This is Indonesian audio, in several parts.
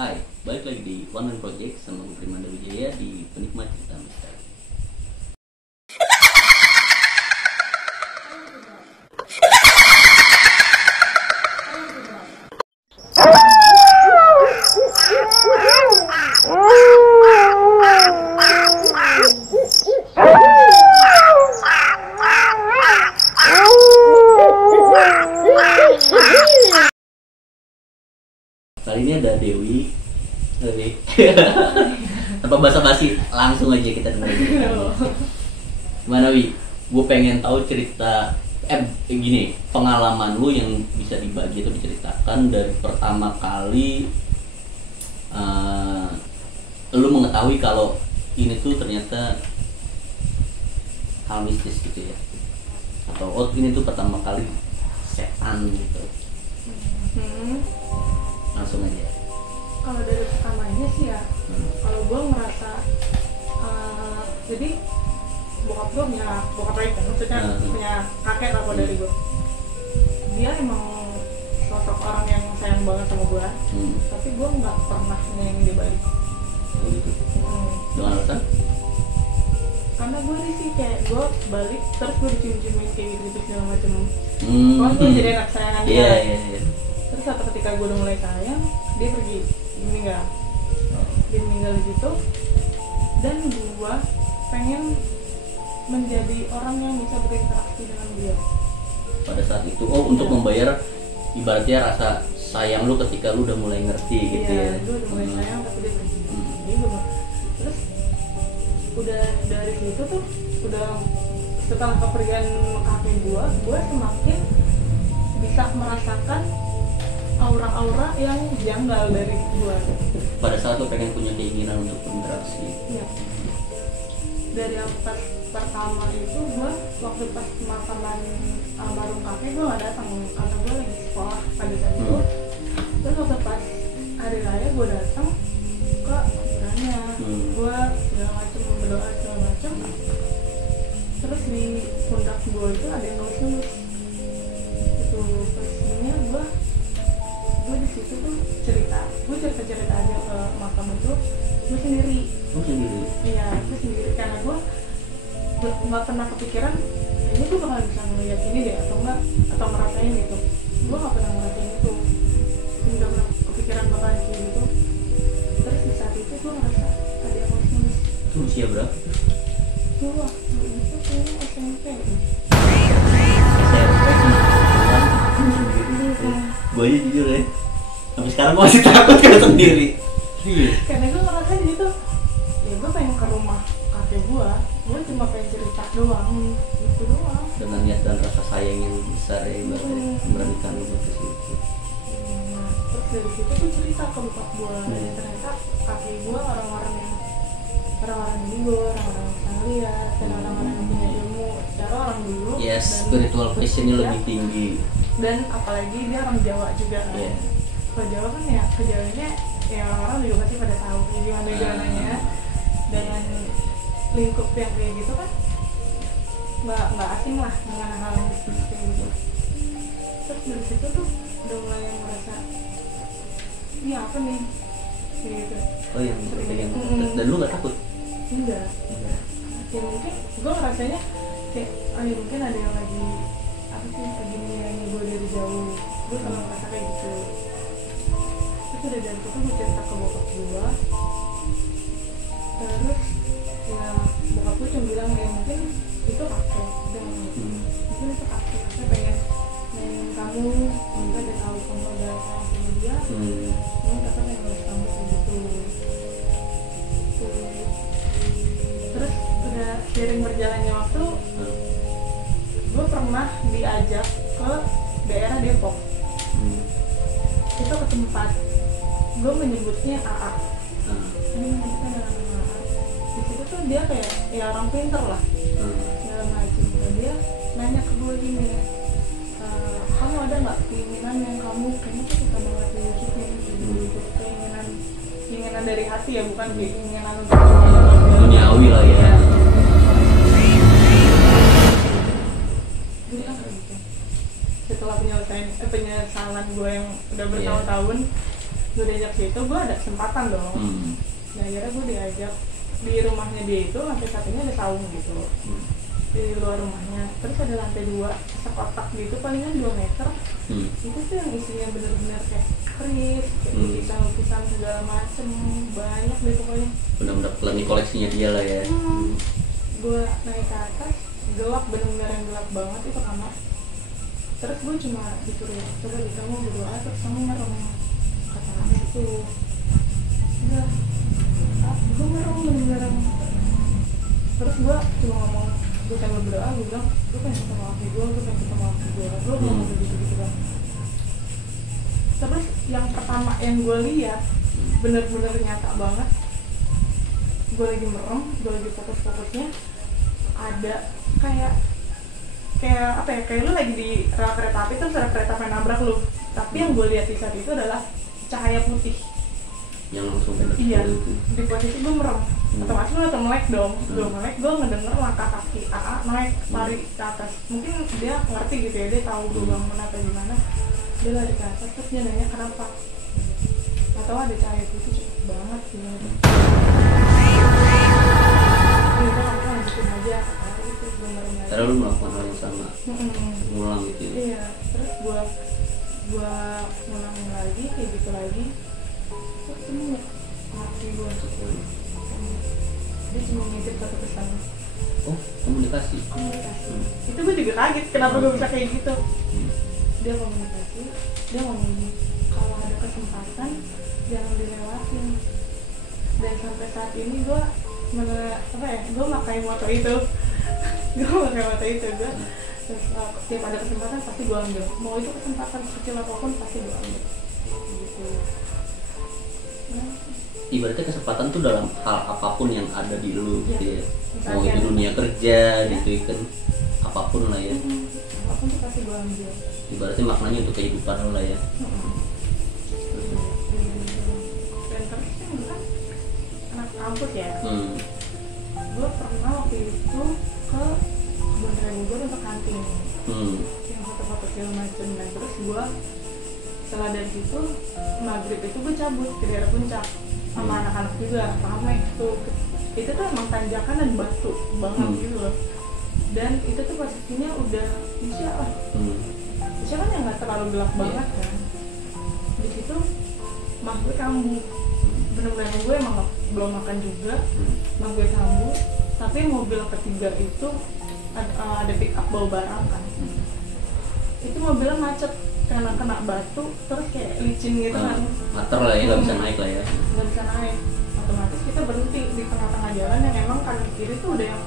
Hai, balik lagi di One Man Project sama gue Primanda Wijaya di Penikmat Cerita Misteri. Kali ini ada Dewi. Tanpa basa-basi, langsung aja kita dengerin. Gimana Wi? Gue pengen tahu cerita gini, pengalaman lu yang bisa dibagi atau diceritakan dari pertama kali lu mengetahui kalau ini tuh ternyata hal mistis gitu ya, atau ini tuh pertama kali setan gitu. Langsung aja. Kalau dari pertamanya sih ya, kalau gue ngerasa jadi bokap gue punya bokap lagi kan, maksudnya punya kakek lah dari gue. Dia emang sosok orang yang sayang banget sama gue, tapi gue nggak pernah nyayang dia balik. Gitu. Dengan alasan? Karena gue sih kayak gue balik terus gue dicium-ciumin kayak gitu segala macam. Gue jadi anak sayangan dia. Iya. Terus satu ketika gue udah mulai sayang, dia pergi meninggal. Dia meninggal di situ, dan gue pengen menjadi orang yang bisa berinteraksi dengan dia. Pada saat itu, untuk membayar ibaratnya rasa sayang lu ketika lu udah mulai ngerti gitu ya. Iya, gue udah mulai sayang tapi dia pergi. Jadi terus udah dari situ tuh, udah setelah kepergian kakek gue semakin bisa merasakan aura-aura yang janggal dari gue. Pada saat lu pengen punya keinginan untuk berinteraksi. Iya. Dari yang pas pertama itu gue waktu pas pemakaman almarhum kakek gue gak datang karena gue lagi sekolah pada saat itu. Terus waktu pas hari raya gue datang ke kuburannya, gue segala macam berdoa segala macam. Terus di pundak gue itu ada yang nulis itu pastinya gue di situ tuh cerita aja ke makam itu gue sendiri. Iya, gue sendiri karena gue nggak pernah kepikiran ini gue bakal bisa ngeliat ini deh atau enggak, atau ngerasain gitu. Gue nggak pernah ngerasain itu, nggak pernah kepikiran bakalan kayak gitu. Terus di saat itu gue ngerasa ada yang nulis. Itu usia berapa? Tuh waktu itu kayaknya SMP. Gue aja jujur ya, sampai sekarang gue masih takut kalau sendiri. Karena gue ngerasa gitu, ya gue pengen ke rumah kakek gue cuma pengen cerita doang, gitu doang. Dengan niat dan rasa sayang yang besar ya, ibaratnya memberanikan lu buat ke situ. Nah, terus dari situ gue cerita ke bokap gue, dan ternyata kakek gue orang-orang dulu, orang-orang yang bisa lihat, dan orang-orang yang punya ilmu secara orang dulu. Yes, dan spiritual passionnya lebih tinggi. Dan apalagi dia orang Jawa juga kan. Yeah. Kalau Jawa kan ya kejawaannya ya orang-orang juga pasti pada tahu gimana dengan lingkup yang kayak gitu kan nggak asing lah dengan hal mistis kayak gitu. Terus dari situ tuh udah mulai merasa ini apa nih kayak gitu. Oh iya, dan lu nggak takut? Enggak. Ya mungkin gue ngerasanya kayak ya mungkin ada yang lagi apa sih lagi menyayangi gue dari jauh. Gue selalu ngerasa kayak gitu. Terus udah dari situ gue cerita ke bokap gue. Terus ya bokap gue cuma bilang ya mungkin itu kakek. Mungkin itu kakek pengen nanya kamu, kita udah tahu kamu udah sayang sama dia. Mungkin kakak pengen ngasih kamu kayak gitu. Terus udah seiring berjalannya waktu, gue pernah diajak ke daerah Depok. Itu ke tempat gue menyebutnya AA. Ini menyebutnya dengan nama AA. Di situ tuh dia kayak ya orang pinter lah, segala macam. Dia nanya ke gue gini, kamu ada nggak keinginan yang kamu kayaknya tuh suka banget diwujudin gitu, keinginan dari hati ya, bukan keinginan untuk duniawi lah ya. Jadi gitu. Setelah penyesalan gue yang udah bertahun-tahun, gue diajak situ, gue ada kesempatan dong. Nah akhirnya gue diajak di rumahnya dia itu, lantai satunya ada saung gitu di luar rumahnya, terus ada lantai 2 sekotak gitu palingan 2 meter. Itu tuh yang isinya bener-bener kayak keris, kayak lukisan-lukisan segala macem, banyak deh pokoknya. Benar-benar pelan koleksinya dia lah ya. Gue naik ke atas, gelap, bener-bener yang gelap banget itu kamar. Terus gue cuma disuruh, coba di kamu berdoa terus kamu merem, kata itu. Udah, gue merem bener-bener. Terus gue cuma ngomong, gue sambil berdoa, gue bilang, gue pengen ketemu laki gue pengen ketemu laki gue ngomong gitu-gitu kan. Terus yang pertama yang gue lihat, bener-bener nyata banget, gue lagi merem, gue lagi fokus-fokusnya, ada kayak apa ya, kayak lu lagi di rel kereta api terus ada kereta api nabrak lu, tapi yang gue lihat di saat itu adalah cahaya putih yang langsung kena. Iya, di posisi gue merem, otomatis gue langsung melek dong. Gue melek, gue ngedenger langkah kaki AA naik lari ke atas. Mungkin dia ngerti gitu ya, dia tahu gue bangun atau gimana. Dia lari ke atas, terus dia nanya kenapa. Atau ada cahaya putih cepet banget gitu. Kita langsung lanjutin aja, gitu bener-bener. Karena lu melakukan hal yang sama, ngulang gitu ya. Iya, terus gue ngulangin lagi, kayak gitu lagi. Ketemu laki gue, dia cuma ngintip satu pesan. Oh, komunikasi. Itu gue juga kaget, kenapa gue bisa kayak gitu. Dia komunikasi, dia ngomong kalau ada kesempatan jangan dilewatin. Dan sampai saat ini gue gue makai moto itu. Gue setiap ada kesempatan pasti gue ambil, mau itu kesempatan kecil apapun pasti gue ambil gitu. Ibaratnya kesempatan tuh dalam hal apapun yang ada di lu gitu ya. Mau Misalnya, itu dunia kerja gitu kan, apapun lah ya. Apapun tuh pasti gue ambil. Ibaratnya maknanya untuk kehidupan lu lah ya. Dan terus kan anak kampus ya. Gue pernah waktu itu ke kebun raya Bogor untuk hunting. Yang foto-foto segala macam. Dan terus gue setelah dari situ maghrib itu gue cabut ke daerah puncak sama anak-anak juga, ramai tuh. Itu tuh emang tanjakan dan batu banget gitu loh. Dan itu tuh posisinya udah isya lah. Isya kan yang nggak terlalu gelap banget kan. Di situ mah gue kambuh. Bener-bener gue emang belum makan juga. Mah gue kambuh. Tapi mobil ketiga itu ada pick up bawa barang kan. Itu mobilnya macet karena kena batu, terus kayak licin gitu kan. Mater lah ya, nggak bisa naik lah ya. Nggak bisa naik. Otomatis kita berhenti di tengah-tengah jalan yang emang kanan kiri tuh udah yang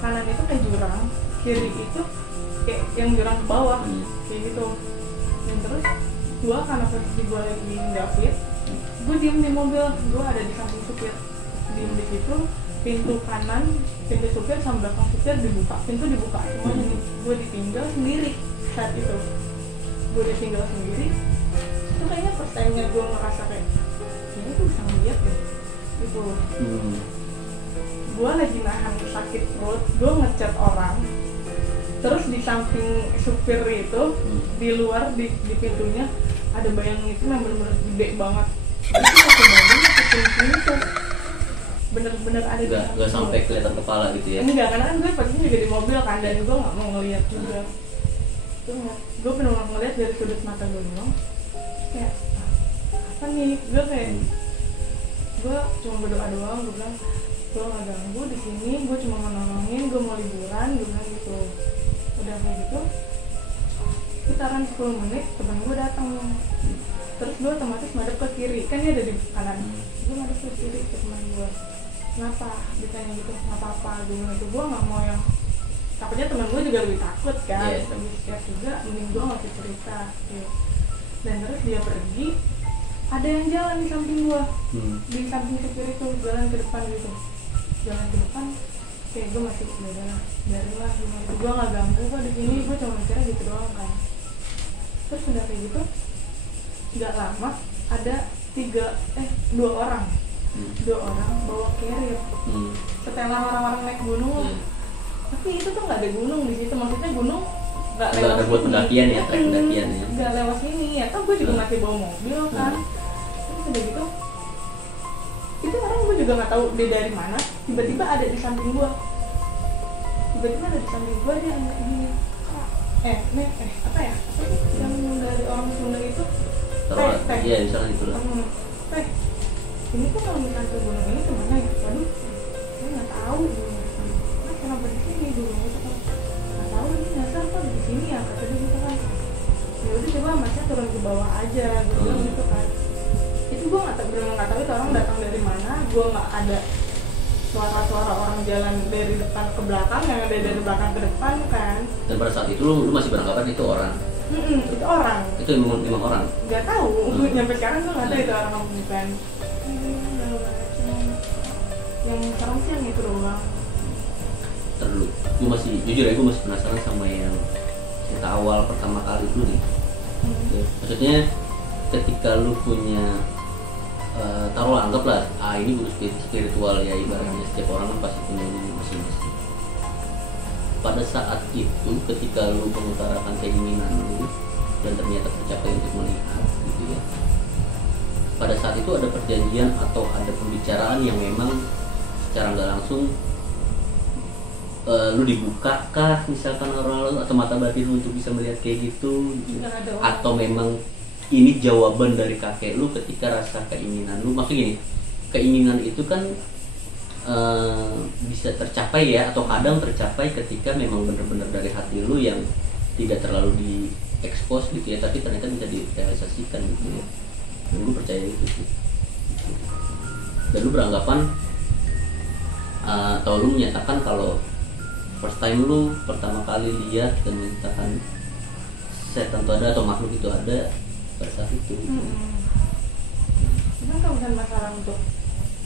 kanan itu kayak jurang, kiri itu kayak yang jurang ke bawah, kayak gitu. Dan terus gua karena posisi gua lagi ngejapit, gua diem di mobil, gua ada di samping supir, diem di situ. Pintu kanan, pintu supir sama belakang supir dibuka, pintu dibuka semuanya. Gua ditinggal sendiri saat itu. Gue ditinggal sendiri, itu kayaknya first time-nya gue ngerasa kayak kayaknya gue bisa ngeliat deh gitu. Gue lagi nahan sakit perut, gue ngechat orang, terus di samping supir itu, di luar di pintunya ada bayang itu yang bener-bener gede banget. Itu satu badan kecil gitu, bener-bener ada. Gak sampai kelihatan kepala gitu ya? Enggak, karena kan gue posisinya juga di mobil kan, dan gue nggak mau ngeliat juga. Gue bener-bener ngeliat dari sudut mata gue doang, kayak apa nih, gue kayak gue cuma berdoa doang, gue bilang gue gak ganggu di sini, gue cuma mau nolongin, gue mau liburan, gue bilang gitu. Udah kayak gitu sekitaran 10 menit temen gue datang, terus gue otomatis madep ke kiri, kan dia ada di kanan, gue madep ke kiri ke temen gue. Kenapa? Ditanya gitu, nggak apa-apa, gue bilang itu. Gue nggak mau yang takutnya temen gue juga lebih takut kan, lebih scared juga, mending gue nggak cerita gitu. Dan terus dia pergi, ada yang jalan di samping gue, di samping supir itu, jalan ke depan gitu, jalan ke depan, kayak gue masih jalan, biarinlah gimana, gue nggak ganggu kok di sini, gue cuma mikirnya gitu doang kan. Terus udah kayak gitu, nggak lama ada 2 orang bawa carrier, setelah orang-orang naik gunung. Tapi itu tuh nggak ada gunung di situ, maksudnya gunung nggak lewat ada buat pendakian ya, trek pendakian ya. Nggak lewat sini ya, toh gue juga masih bawa mobil kan. Terus udah gitu itu orang gue juga nggak tahu dia dari mana, tiba-tiba ada di samping gue, dia nanya gini, apa ya yang dari orang Sunda itu, teh iya misalnya itu lah, teh ini kok kalau misalnya ke gunung ini kemana ya, waduh gue nggak tahu kenapa di sini dulu itu kan nggak tahu ini nyasar kok di sini ya kata dia gitu kan, ya udah coba masnya turun ke bawah aja gitu kan. Itu gue nggak tahu itu orang datang dari mana, gue nggak ada suara-suara orang jalan dari depan ke belakang, yang ada dari belakang ke depan kan. Dan pada saat itu lu masih beranggapan itu orang? Itu orang. Itu memang orang? Gak tahu, nyampe sekarang gue nggak tahu itu orang apa bukan. Yang sekarang sih yang itu doang. Terlalu, gue masih jujur ya, gue masih penasaran sama yang cerita awal pertama kali itu nih. Ya, maksudnya ketika lu punya taruhlah anggaplah ini guru spiritual ya, ibaratnya setiap orang kan pasti punya diri masing-masing. Pada saat itu ketika lu mengutarakan keinginan lu dan ternyata tercapai untuk melihat gitu ya, pada saat itu ada perjanjian atau ada pembicaraan yang memang secara nggak langsung lu dibuka kah misalkan orang atau mata batin lu untuk bisa melihat kayak gitu, atau memang ini jawaban dari kakek lu ketika rasa keinginan lu? Maksudnya gini, keinginan itu kan bisa tercapai ya, atau kadang tercapai ketika memang benar-benar dari hati lu yang tidak terlalu diekspos gitu ya, tapi ternyata bisa direalisasikan gitu ya. Dan lu percaya itu sih. Dan lu beranggapan atau lu menyatakan kalau first time lu pertama kali lihat dan menyatakan setan itu ada atau makhluk itu ada pada saat itu. Cuman kalau misalnya masalah untuk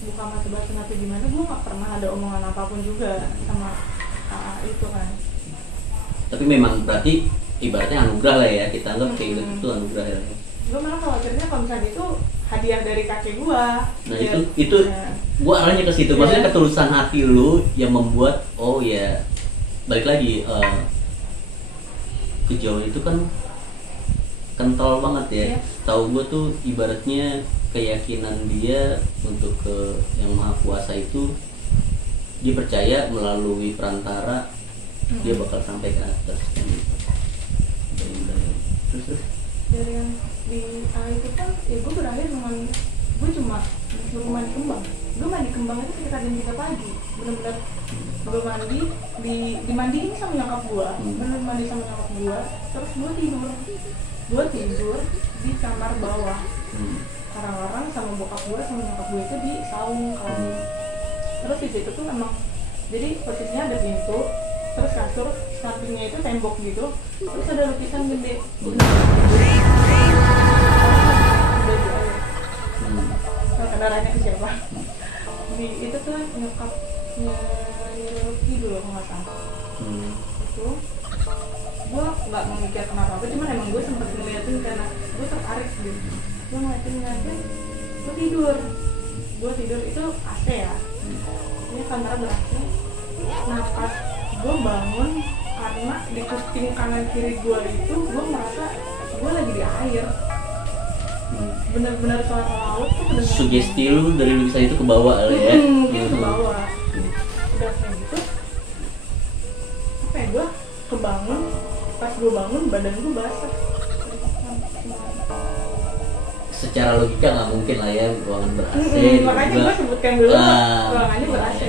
buka mata batin atau gimana, gue gak pernah ada omongan apapun juga sama itu kan. Tapi memang berarti ibaratnya anugerah lah ya, kita anggap kayak gitu anugerah ya. Gue malah khawatirnya kalau misalnya itu hadiah dari kakek gue. Nah ya, itu gue arahnya ke situ, maksudnya ketulusan hati lu yang membuat ya balik lagi kejauhan itu kan kental banget ya. Tahu gue tuh ibaratnya keyakinan dia untuk ke yang maha kuasa itu, dia percaya melalui perantara dia bakal sampai ke atas kan. Terus dari yang di itu kan ya gue berakhir dengan gue cuma disuruh mandi kembang. Gue mandi kembang itu sekitar jam 3 pagi, benar-benar gue mandi dimandiin sama nyokap gue, benar mandi sama nyokap gue, terus gue tidur di kamar bawah. Orang-orang sama bokap gue sama nyokap gue itu di saung kan. Terus di situ tuh memang jadi posisinya ada pintu, terus kasur, sampingnya itu tembok gitu, terus ada lukisan gede. Kendaranya siapa? Di itu tuh nyokapnya Ruki dulu kalau nggak salah. Itu gue nggak memikirkan apa-apa, cuman emang gue sempat ngeliatin karena gue tertarik gitu. Gue ngeliatin, gue tidur itu AC ya, ini kamar ber-AC. Nah pas gue bangun, karena di kuping kanan kiri gue itu gue merasa gue lagi di air. Benar-benar suara laut tuh benar. Sugesti lu dari lukisan itu ke bawah lah ya. Mungkin ke bawah. Udah kayak gitu, apa ya, gue kebangun, pas gue bangun badan gue basah. Secara logika nggak mungkin lah ya ruangan ber-AC. Makanya gue sebutkan dulu ruangannya ber-AC.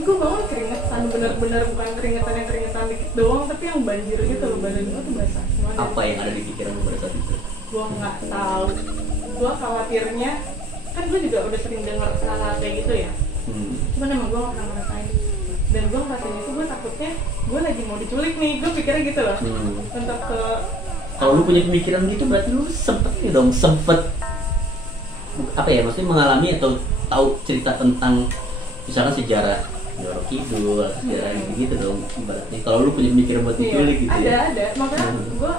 Gue bangun keringetan, benar-benar bukan keringetan yang keringetan dikit doang, tapi yang banjir gitu loh, badan gue tuh basah. Apa yang ada di pikiran pada saat itu? Gue nggak tahu. Gue khawatirnya, kan gue juga udah sering dengar hal-hal kayak gitu ya. Cuman emang gue nggak pernah ngerasain. Dan gue ngerasain itu, gue takutnya gue lagi mau diculik nih. Gue pikirnya gitu loh. Untuk ke kalau lu punya pemikiran gitu berarti lu sempet apa ya, maksudnya mengalami atau tahu cerita tentang misalkan sejarah Nyoro Kidul, sejarah gitu dong ibaratnya. Kalau lu punya pemikiran buat diculik gitu ya. Ada. Makanya gue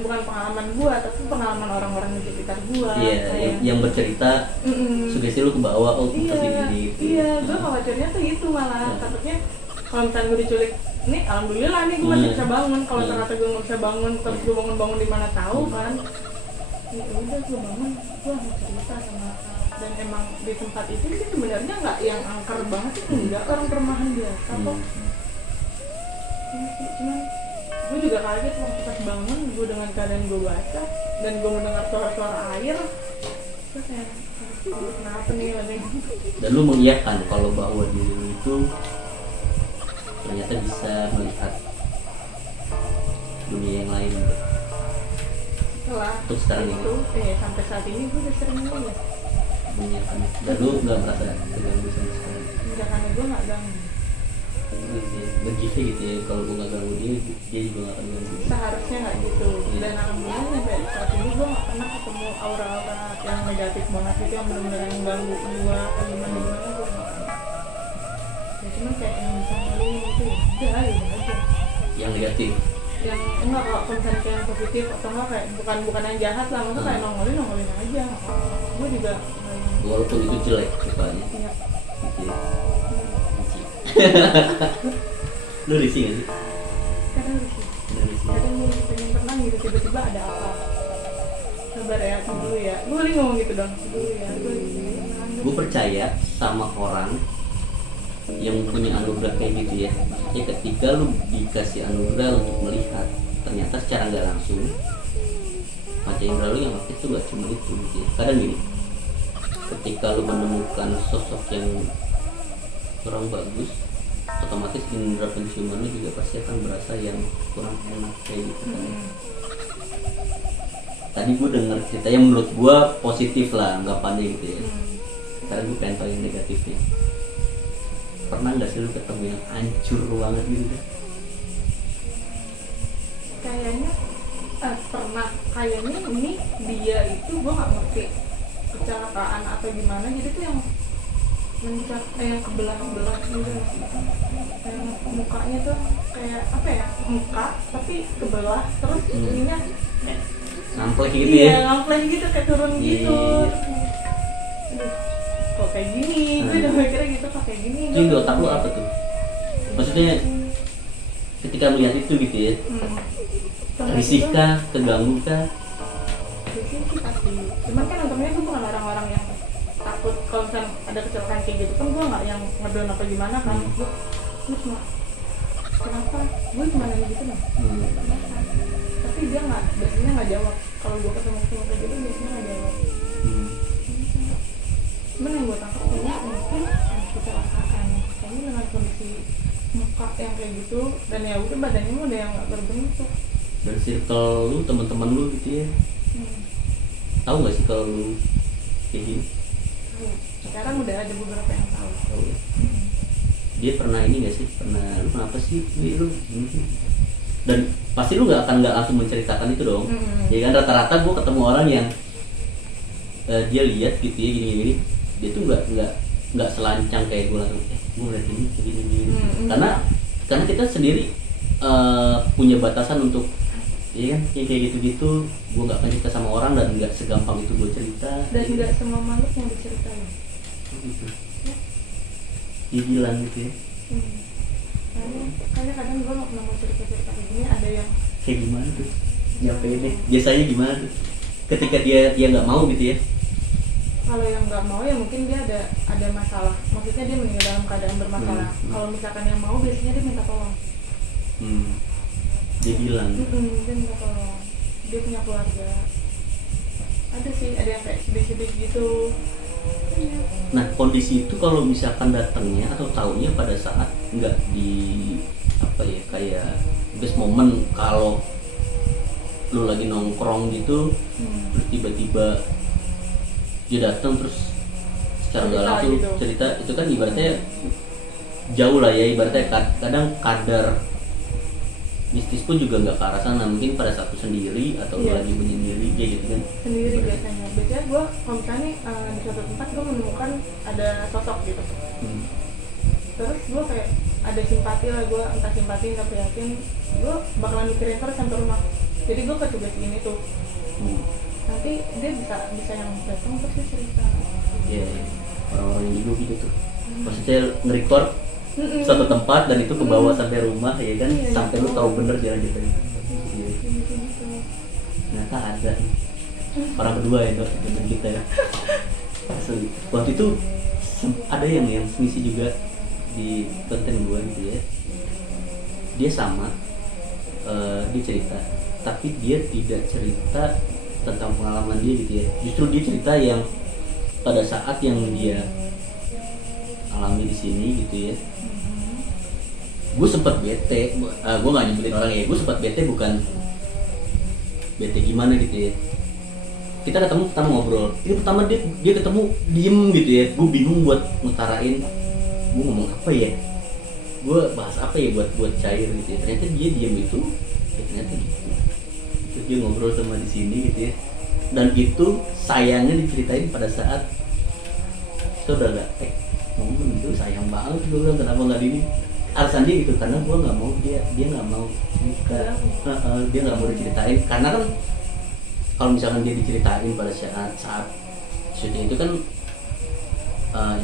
bukan pengalaman gue, tapi pengalaman orang-orang di sekitar gue. Iya, yang bercerita sugesti lu ke bawah, pasti gini. Iya, gue khawatirnya tuh itu malah takutnya kalau misalnya gue diculik, nih alhamdulillah nih gue masih bisa bangun. Kalau ternyata gue nggak bisa bangun, terus gue bangun di mana tahu kan. ya udah gue bangun gue mau cerita sama dan emang di tempat itu sih sebenarnya nggak yang angker banget sih, enggak, orang perumahan biasa kok. Ya sih, cuman gue juga kaget waktu pas bangun gue dengan keadaan gue basah dan gue mendengar suara-suara air, terus kayak kenapa nih katanya. Dan lu mengiyakan kalau bahwa diri lu itu ternyata bisa melihat dunia yang lain gitu. Setelah Untuk sekarang itu sampai saat ini gue udah sering lihat. Mengiyakan. Dan lu nggak merasa terganggu sama sekali. Enggak, karena gue nggak ganggu. Begitu gitu ya, kalau gue nggak ganggu dia juga nggak akan ganggu. Seharusnya nggak gitu. Dan alhamdulillah sampai saat ini gue nggak pernah ketemu aura-aura yang negatif banget gitu yang benar-benar mengganggu gue atau gimana gue nggak pernah. Ya cuman kayak yang bisa ngelihin itu ya udah aja. Yang negatif. Yang enggak, kalau konten kayak yang positif atau enggak kayak bukan yang jahat lah, maksudnya kayak nongolin aja. Gue juga Walaupun itu jelek rupanya. iya. Gitu. Lu risih gak sih? Kadang risih. Kadang gue pengen tenang gitu, tiba-tiba ada apa. Sabar ya, tunggu dulu ya. Gue paling ngomong gitu dong, dulu ya. Gue percaya sama orang yang punya anugerah kayak gitu ya. Maksudnya ketika lu dikasih anugerah untuk melihat, ternyata secara nggak langsung panca indera lu yang aktif tuh gak cuma itu gitu ya. Kadang gini, ketika lu menemukan sosok yang kurang bagus, otomatis indera penciuman lu juga pasti akan berasa yang kurang enak kayak gitu kan. Tadi gue denger cerita yang menurut gue positif lah, anggapannya gitu ya. Sekarang gue pengen tahu yang negatifnya. Pernah nggak sih lu ketemu yang hancur banget gitu kan? Kayaknya pernah, kayaknya ini dia itu gue nggak ngerti kecelakaan atau gimana, jadi tuh yang yang kebelah-belah gitu, kayak mukanya tuh kayak apa ya, muka tapi kebelah terus ininya Ngamplek gitu iya, ya? ngamplek gitu kayak turun gitu. Aduh, kok kayak gini, gue udah mikirnya gitu, kok kayak gini. Itu di otak lu apa tuh? Maksudnya ketika melihat itu gitu ya, risih kah, keganggu kah? Risih sih pasti, cuman kan untungnya gue bukan orang-orang yang takut kalau misalnya ada kecelakaan kayak gitu kan, gue nggak yang ngedown apa gimana kan. Gue cuma kenapa, gue cuma nanya gitu nih, kenapa? Tapi dia nggak, biasanya nggak jawab. Kalau gue ketemu sama kayak gitu biasanya nggak jawab. Cuman yang gue tangkap kayaknya mungkin kecelakaan, kayaknya dengan kondisi muka yang kayak gitu dan ya udah badannya udah yang nggak berbentuk. Dan circle lu, teman-teman lu gitu ya, tahu nggak sih kalau lu kayak gini? Sekarang udah ada beberapa yang tahu. Tahu ya. Dia pernah ini nggak sih? Pernah lu kenapa sih lu gini sih? Dan pasti lu nggak langsung menceritakan itu dong. Ya kan, rata-rata gue ketemu orang yang dia lihat gitu ya gini-gini, dia tuh nggak selancang kayak gue langsung gue lihat ini gini. Karena kita sendiri punya batasan untuk ya kan, yang kayak gitu-gitu gue nggak akan cerita sama orang dan nggak segampang itu gue cerita. Dan nggak semua makhluk yang diceritain. Gitu. Dia bilang gitu ya. Kayaknya kadang gue nggak pernah mau cerita-cerita kayak gini, ada yang Kayak gimana tuh? Ya pede. Biasanya gimana tuh? Ketika dia nggak mau gitu ya? kalau yang nggak mau ya mungkin dia ada masalah, maksudnya dia meninggal dalam keadaan bermasalah. Kalau misalkan yang mau biasanya dia minta tolong. Dia bilang. Dia minta tolong. Dia punya keluarga. Ada sih, ada yang kayak sedih-sedih gitu. Nah kondisi itu kalau misalkan datangnya atau taunya pada saat nggak di apa ya, kayak best moment kalau lu lagi nongkrong gitu, terus tiba-tiba dia datang terus secara nggak langsung gitu cerita, itu kan ibaratnya jauh lah ya, ibaratnya kadang kadar mistis pun juga nggak ke arah sana, mungkin pada satu sendiri atau lagi menyendiri kayak gitu kan. Sendiri biasanya gue kalau misalnya di suatu tempat gue menemukan ada sosok gitu, terus gue kayak ada simpati lah, gue entah simpati entah prihatin, gue bakalan mikirin terus sampai rumah. Jadi gue ketugasin itu, nanti dia bisa yang datang terus dia cerita. Iya, orang-orang yang juga gitu tuh, maksudnya nge-record satu tempat dan itu ke bawah sampai rumah ya kan, sampai lu tahu bener jalan gitu. Ternyata ada. para berdua ya dok dengan kita ya. Asli. Waktu itu ada yang ngisi juga di konten gue gitu ya, dia sama dia cerita tapi dia tidak cerita tentang pengalaman dia gitu ya, justru dia cerita yang pada saat yang dia alami di sini gitu ya. Gue sempet bete, gue nggak nyebelin orang ya, gue sempet bete, bukan bete gimana gitu ya. Kita ketemu pertama ngobrol, ini pertama dia ketemu diem gitu ya, gue bingung buat ngutarain gue ngomong apa ya, gue bahas apa ya buat cair gitu ya. Ternyata dia diem itu, ya ternyata gitu. Terus dia ngobrol sama di sini gitu ya, dan itu sayangnya diceritain pada saat itu udah gak momen itu sayang banget. Gue bilang kenapa nggak ini, alasan dia gitu karena gue nggak mau dia nggak mau cerita, dia nggak mau diceritain karena kan kalau misalkan dia diceritain pada saat syuting itu kan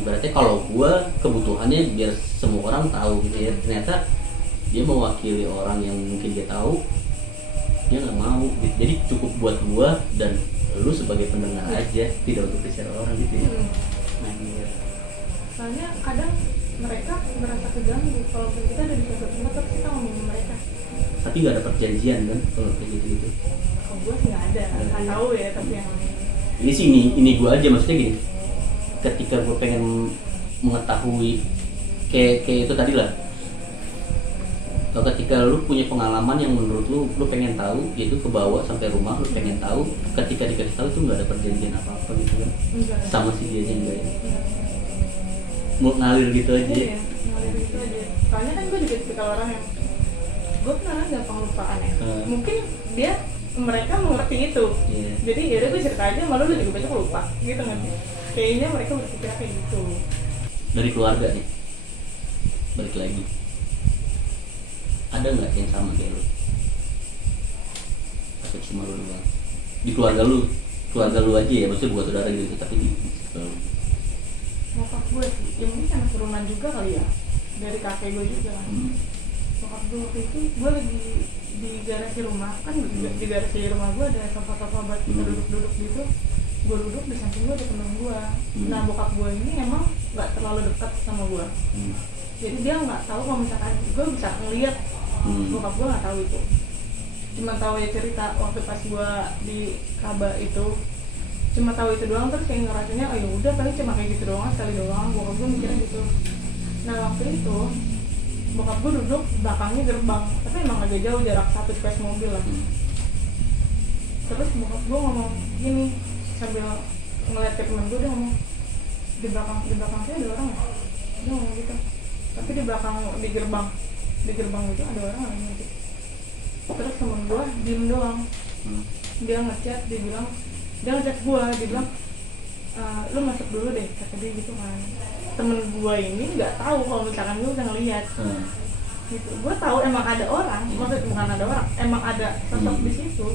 ibaratnya kalau gue kebutuhannya biar semua orang tahu gitu ya, ternyata dia mewakili orang yang mungkin dia tahu, dia nggak mau gitu. Jadi cukup buat gue dan lu sebagai pendengar aja, tidak untuk di-share orang gitu ya. Nah, iya. Soalnya kadang mereka merasa keganggu kalau kita ada di suatu tempat terus kita ngomongin mereka, Tapi nggak ada perjanjian kan kalau kayak gitu. kalau gue sih nggak ada, nggak tahu ya, tapi yang Ini sih ini gue aja, maksudnya gini, ketika gue pengen mengetahui kayak itu tadi lah, kalau ketika lu punya pengalaman yang menurut lu pengen tahu, yaitu ke bawah sampai rumah, lu pengen tahu, ketika dikasih tahu itu nggak ada perjanjian apa gitu kan, enggak. sama si dia enggak ya, mau ngalir gitu aja. Iya, ngalir gitu aja. Soalnya kan gue juga tipikal orang yang gue pernah gampang lupaan ya. Mungkin mereka mengerti itu. Iya. Jadi yaudah gue cerita aja, malu lu juga besok lupa gitu kan. Kayaknya mereka berpikir kayak gitu. Dari keluarga nih, balik lagi, ada nggak yang sama kayak lu? Atau cuma lu doang? Di keluarga lu aja ya, maksudnya bukan saudara gitu, tapi di lu. Bokap gue sih, ya mungkin karena turunan juga kali ya, dari kakek gue juga kan. Bokap gue waktu itu, gue lagi di garasi rumah, kan di garasi rumah gue ada sofa-sofa buat kita duduk-duduk gitu. Gue duduk di samping gue ada temen gue. Nah bokap gue ini emang nggak terlalu dekat sama gue, jadi dia nggak tahu kalau misalkan gue bisa ngeliat. Bokap gue nggak tahu itu, cuma tahu ya cerita waktu pas gue di Kaba itu, cuma tahu itu doang. Terus kayak ngerasanya oh ya udah paling cuma kayak gitu doang, sekali doang. Bokap gue mikirnya gitu. Nah waktu itu bokap gue duduk belakangnya gerbang, tapi emang agak jauh, jarak 1 space mobil lah. Terus bokap gue ngomong gini sambil ngeliat ke temen gue, dia ngomong di belakang saya ada orang ya, dia ngomong gitu. Tapi di belakang di gerbang itu ada orang lagi gitu. Terus temen gue diem doang, dia ngechat gue, dia bilang lu masuk dulu deh, kata dia gitu kan. Temen gue ini nggak tahu kalau misalkan gue udah ngeliat gitu. Gue tahu emang ada orang, maksudnya bukan ada orang, emang ada sosok di situ.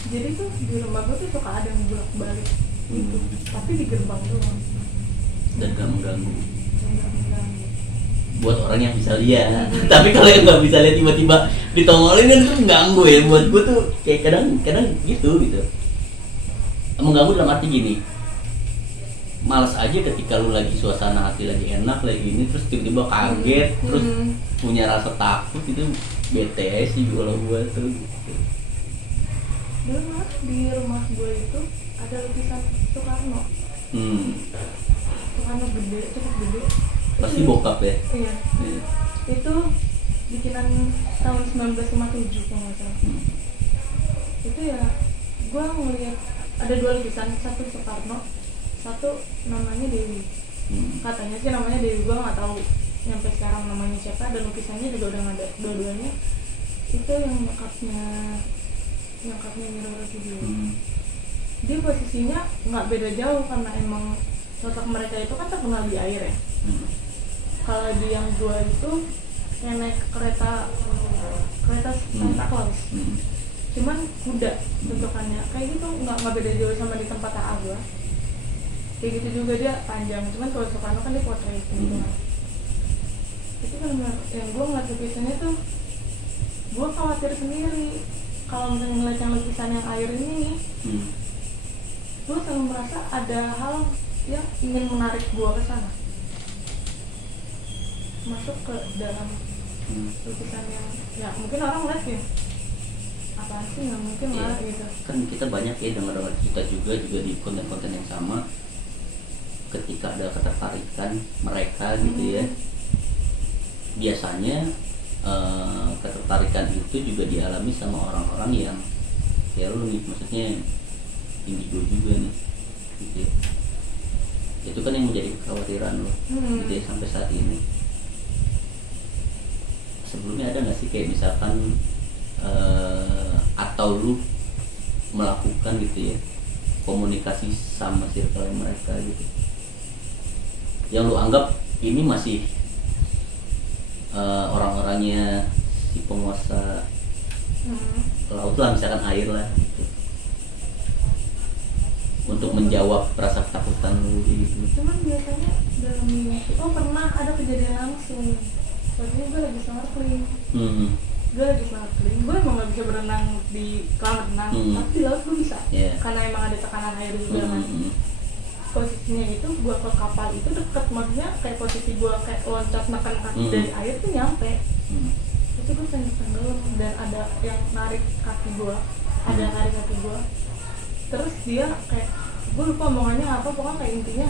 Jadi tuh di rumah gue tuh suka ada yang bolak-balik gitu, tapi di gerbang doang. Dan gak mengganggu buat orang yang bisa lihat. Tapi kalau yang nggak bisa lihat tiba-tiba ditongolin kan itu mengganggu ya. Buat gue tuh kayak kadang gitu. Mengganggu dalam arti gini, males aja ketika lu lagi suasana hati lagi enak lagi ini, terus tiba-tiba kaget, terus punya rasa takut, itu bete sih kalau gue tuh. Dulu mah di rumah gue itu ada lukisan Soekarno. Soekarno gede, cukup gede. Pasti bokap ya? Iya. Itu bikinan tahun 1957 kalau nggak salah. Itu ya, gue ngeliat ada 2 lukisan, satu Soekarno, satu namanya Dewi. Katanya sih namanya Dewi, gue nggak tahu nyampe sekarang namanya siapa, dan lukisannya juga udah nggak ada. Dua-duanya itu yang nyokapnya Nirara Video. Dia posisinya nggak beda jauh karena emang sosok mereka itu kan terkenal di air ya. Kalau di yang dua itu yang naik kereta Santa Claus, cuman kuda bentukannya kayak gitu, nggak beda jauh sama di tempat AA. Kayak gitu juga dia panjang, cuman kalau Soekarno kan dia potret gitu kan. Itu kan yang gue ngeliat lukisannya tuh, gue khawatir sendiri kalau misalnya ngeliat yang lukisan yang air ini, gue selalu merasa ada hal yang ingin menarik gue ke sana, masuk ke dalam lukisan yang ya mungkin orang lihat ya apaan sih, nggak mungkin lah gitu. Kan kita banyak ya dengar cerita juga di konten-konten yang sama, ketika ada ketertarikan mereka gitu ya, biasanya ketertarikan itu juga dialami sama orang-orang yang ya lu nih, maksudnya indigo juga nih gitu ya. Itu kan yang menjadi kekhawatiran lo gitu ya sampai saat ini. Sebelumnya ada nggak sih kayak misalkan atau lu melakukan gitu ya komunikasi sama circle mereka gitu yang lu anggap ini masih orang-orangnya si penguasa laut lah, misalkan air lah gitu, untuk menjawab rasa ketakutan lu gitu. Cuman biasanya dalam mimpi, pernah ada kejadian langsung. Soalnya gue lagi snorkeling. Gue lagi snorkeling, gue emang gak bisa berenang di kolam renang, tapi di laut gue bisa. Karena emang ada tekanan air juga kan. Posisinya itu gue ke kapal itu deket, maksudnya kayak posisi gue kayak loncat makan kaki dari air tuh nyampe. Itu gue tenggelam dan ada yang narik kaki gue, terus dia kayak, gue lupa omongannya apa, pokoknya kayak intinya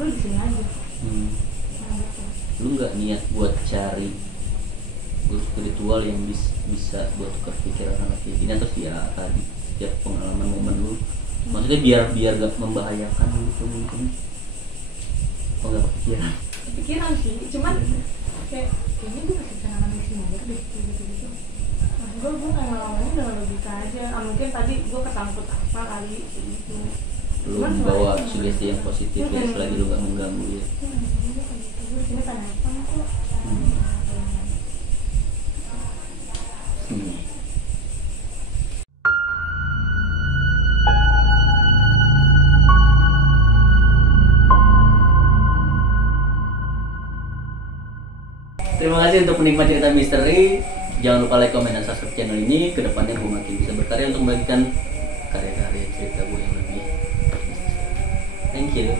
lu di sini aja. Nah, gitu. Lu nggak niat buat cari spiritual yang bisa buat tukar pikiran sama kayak gini, atau ya tadi setiap pengalaman momen lu, maksudnya biar gak membahayakan gitu mungkin? Oh nggak kepikiran sih, cuman kayak kayaknya gue masih bisa nanam di sini aja deh gitu. Nah gue ngalamannya dengan logika aja. Mungkin tadi gue kesangkut apa kali gitu. Lu bawa sugesti yang positif ya selagi lu gak mengganggu ya. Gue disini tanya apa kok. Terima kasih untuk penikmat cerita misteri. Jangan lupa like, komen, dan subscribe channel ini. Kedepannya gue makin bisa berkarya untuk membagikan karya-karya cerita gue yang lebih. Thank you.